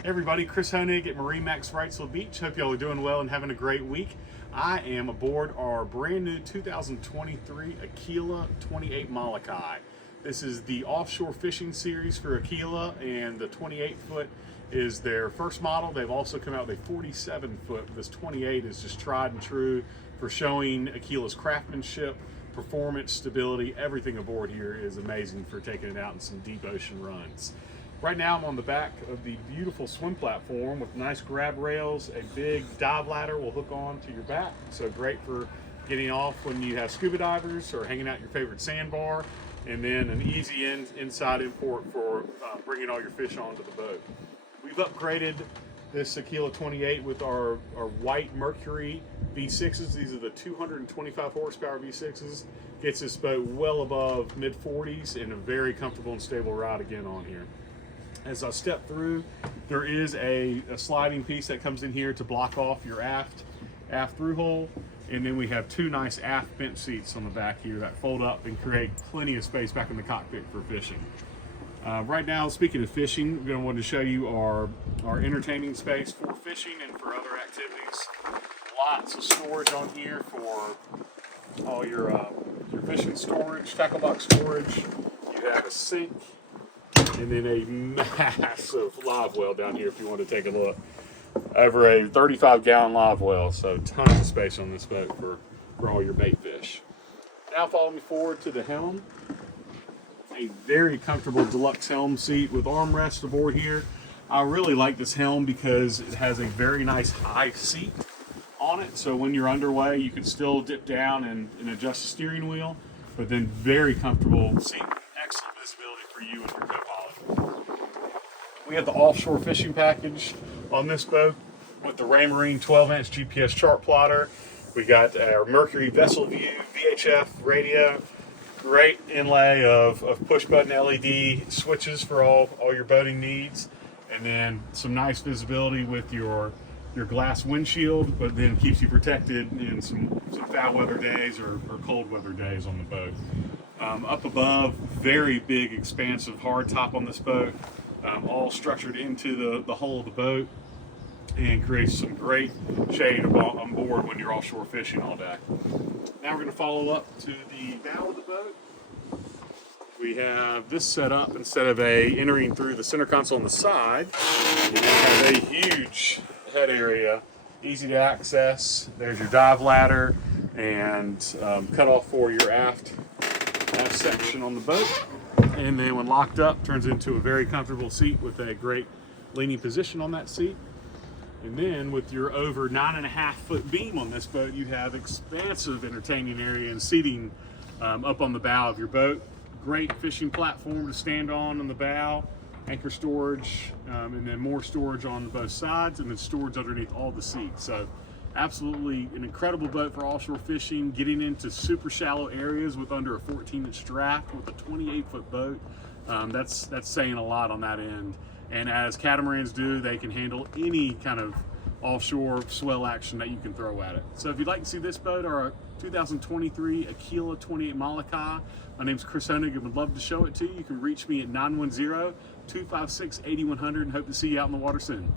Hey everybody, Chris Honig at MarineMax Wrightsville Beach. Hope y'all are doing well and having a great week. I am aboard our brand new 2023 Aquila 28 Molokai. This is the offshore fishing series for Aquila, and the 28-foot is their first model. They've also come out with a 47-foot. This 28 is just tried and true for showing Aquila's craftsmanship, performance, stability. Everything aboard here is amazing for taking it out in some deep ocean runs. Right now I'm on the back of the beautiful swim platform with nice grab rails. A big dive ladder will hook on to your back, so great for getting off when you have scuba divers or hanging out your favorite sandbar, and then an easy inside import for bringing all your fish onto the boat. We've upgraded this Aquila 28 with our white Mercury V6s. These are the 225 horsepower V6s. Gets this boat well above mid-40s and a very comfortable and stable ride again on here. As I step through, there is a sliding piece that comes in here to block off your aft through hole, and then we have two nice aft bench seats on the back here that fold up and create plenty of space back in the cockpit for fishing. Right now, speaking of fishing, we're going to want to show you our entertaining space for fishing and for other activities. Lots of storage on here for all your fishing storage, tackle box storage. You have a sink, and then a massive live well down here if you want to take a look. Over a 35-gallon live well, so tons of space on this boat for all your bait fish. Now follow me forward to the helm. A very comfortable deluxe helm seat with armrests aboard here. I really like this helm because it has a very nice high seat on it, so when you're underway you can still dip down and adjust the steering wheel, but then very comfortable seat. Excellent visibility for you and your co-pilot. We have the offshore fishing package on this boat with the Raymarine 12-inch GPS chart plotter. We got our Mercury Vessel View VHF radio, great inlay of push-button LED switches for all your boating needs, and then some nice visibility with your glass windshield, but then keeps you protected in some foul weather days or cold weather days on the boat. Up above, very big, expansive hard top on this boat, all structured into the hull of the boat, and creates some great shade on board when you're offshore fishing all day. Now we're going to follow up to the bow of the boat. We have this set up instead of entering through the center console on the side. You have a huge head area, easy to access. There's your dive ladder and cutoff for your aft section on the boat. And then when locked up, turns into a very comfortable seat with a great leaning position on that seat. And then with your over 9.5-foot beam on this boat, you have expansive entertaining area and seating up on the bow of your boat. Great fishing platform to stand on the bow, anchor storage, and then more storage on both sides, and then storage underneath all the seats. So absolutely an incredible boat for offshore fishing, getting into super shallow areas with under a 14-inch draft with a 28-foot boat. That's saying a lot on that end. And as catamarans do, they can handle any kind of offshore swell action that you can throw at it. So if you'd like to see this boat or a 2023 Aquila 28 Molokai, my name's Chris Honig and would love to show it to you. You can reach me at 910-256-8100 and hope to see you out in the water soon.